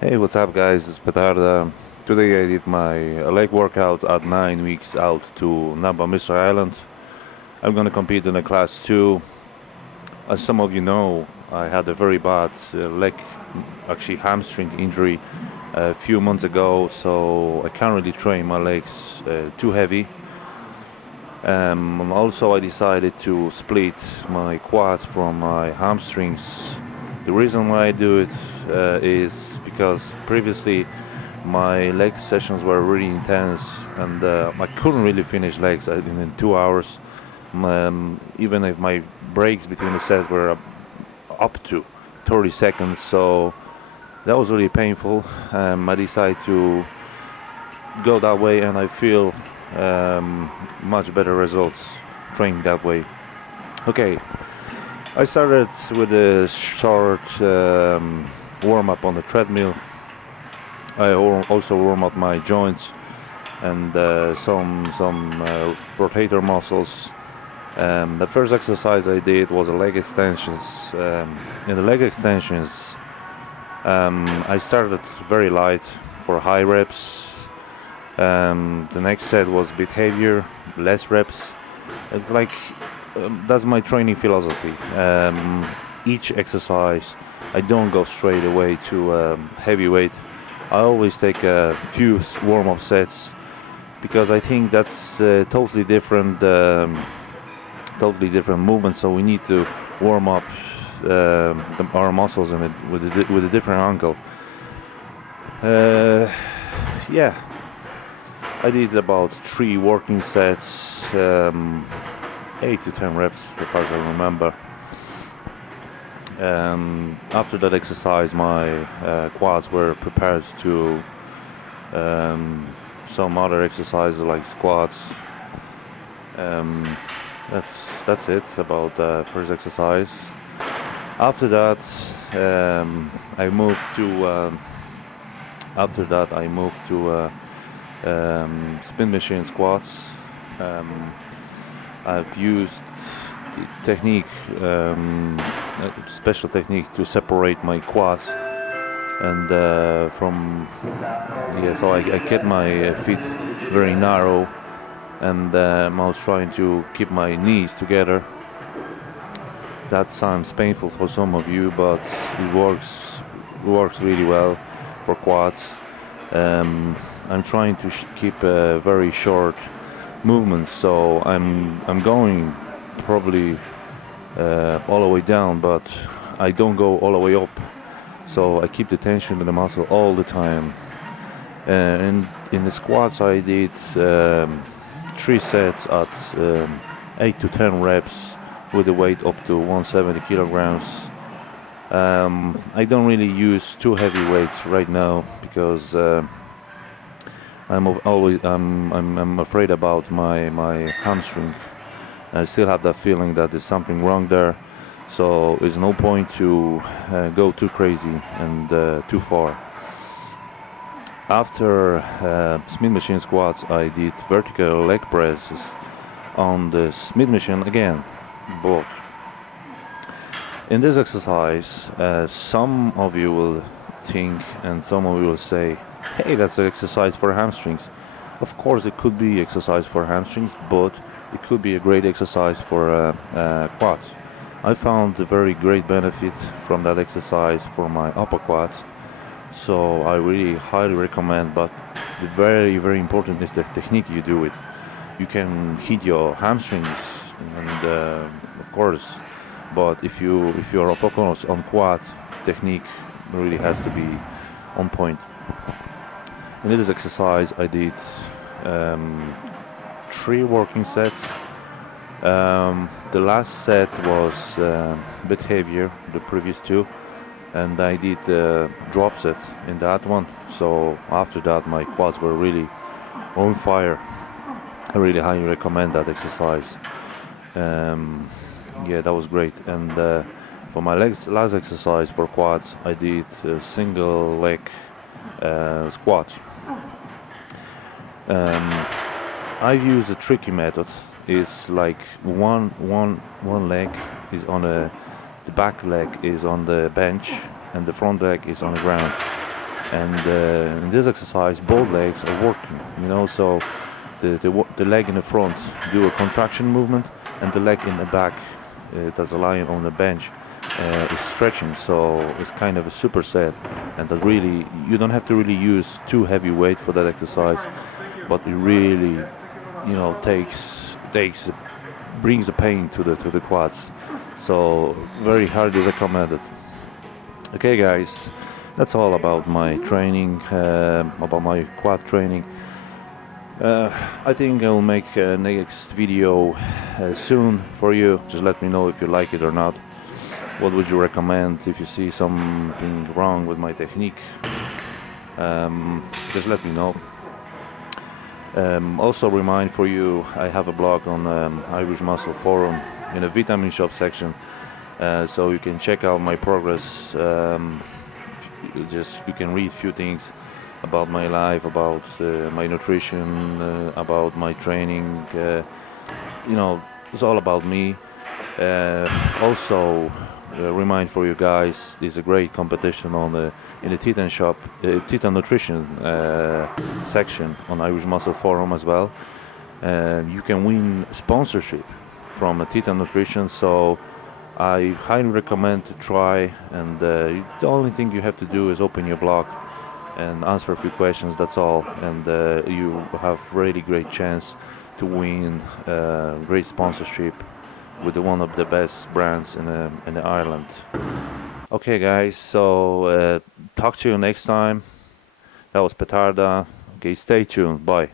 Hey, what's up, guys? It's Petarda. Today I did my leg workout at 9 weeks out to Nabba Mr.Ireland. I'm gonna compete in a class 2. As some of you know, I had a very bad leg, actually hamstring injury a few months ago, so I can't really train my legs too heavy. Also, I decided to split my quads from my hamstrings. The reason why I do it is because previously my leg sessions were really intense and I couldn't really finish legs in 2 hours. Even if my breaks between the sets were up to 30 seconds, so that was really painful. I decided to go that way, and I feel much better results training that way. Okay, I started with a short warm up on the treadmill. I also warm up my joints and some rotator muscles. The first exercise I did was a leg extensions. In the leg extensions, I started very light for high reps. The next set was a bit heavier, less reps. It's like that's my training philosophy. Each exercise, I don't go straight away to heavy weight. I always take a few warm-up sets because I think that's totally different movement. So we need to warm up our muscles in it with a different angle. Uh, yeah, I did about 3 working sets, 8 to 10 reps, as far as I remember. After that exercise, my quads were prepared to some other exercises like squats. Um, that's it about the first exercise. After that, I moved to. I moved to spin machine squats. Um, I've used the technique, a special technique to separate my quads, and so I kept my feet very narrow, and I was trying to keep my knees together. That sounds painful for some of you, but it works really well for quads. Um, I'm trying to keep a very short movement, so I'm going probably all the way down, but I don't go all the way up. So I keep the tension in the muscle all the time. And in the squats, I did 3 sets at 8 to 10 reps with the weight up to 170 kilograms. I don't really use too heavy weights right now because I'm afraid about my hamstring. I still have that feeling that there's something wrong there. So there's no point to go too crazy and too far. After Smith machine squats, I did vertical leg presses on the Smith machine again, both. In this exercise, some of you will think and some of you will say, hey, that's an exercise for hamstrings. Of course, it could be exercise for hamstrings, but it could be a great exercise for quads. I found a very great benefit from that exercise for my upper quads, so I really highly recommend. But the very important is the technique you do it. You can hit your hamstrings, and of course, but if you're focused on quad, technique really has to be on point. In this exercise, I did um, 3 working sets. The last set was a bit heavier, the previous 2, and I did drop set in that one. So after that, my quads were really on fire. I really highly recommend that exercise. Um, yeah, that was great. And for my last exercise for quads, I did single leg squats. Um, I use a tricky method. It's like one leg is on the back leg is on the bench, and the front leg is on the ground. and in this exercise both legs are working, so the leg in the front do a contraction movement, and the leg in the back that's lying on the bench is stretching, so it's kind of a superset, and that really you don't have to really use too heavy weight for that exercise, but it really takes brings the pain to the quads, so very highly recommended. Okay guys, that's all about my training, about my quad training. I think I'll make a next video soon for you. Just let me know if you like it or not. What would you recommend if you see something wrong with my technique? Just let me know. Also remind for you, I have a blog on Irish Muscle Forum in the vitamin shop section, so you can check out my progress. You can read a few things about my life, about my nutrition, about my training. It's all about me. Also, remind for you guys, there's a great competition in the Titan shop, Titan Nutrition section on Irish Muscle Forum as well. You can win sponsorship from Titan Nutrition, so I highly recommend to try. And the only thing you have to do is open your blog and answer a few questions. That's all, and you have really great chance to win great sponsorship with one of the best brands in Ireland. Okay guys, so talk to you next time. That was Petarda. Okay, stay tuned. Bye.